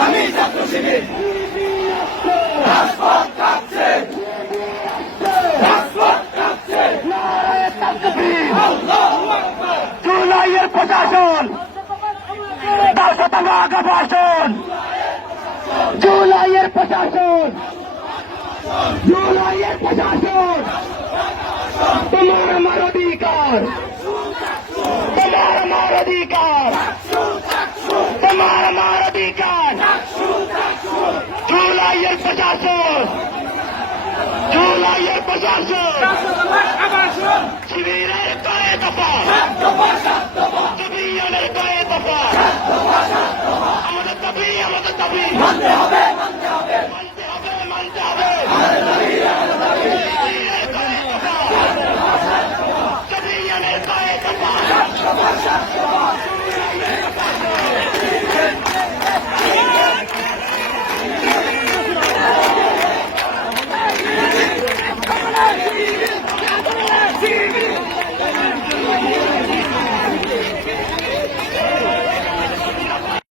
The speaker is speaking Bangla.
সংগ্রামী ছাত্র শিবির রাজপথ কাঁপছে, রাজপথ কাঁপছে। জুলাইয়ের প্রশাসন 10 আগা ভাষণ, জুলাইয়ের প্রশাসন, জুলাইয়ের প্রশাসন, তোমার আমার অধিকার, তোমার আমার অধিকার, তোমার আমার অধিকার। জুলাইয়ের প্রশাসন, জুলাইয়ের প্রশাসন, শিবিরের কয়ে দফা, শিবিরের কয়ে দফা, আমাদের দাবি, আমাদের দাবি মানতে হবে, মানতে হবে, মানতে হবে, মানতে হবে। শিবিরের কয়ে দফা, শিবিরের কয়ে দফা।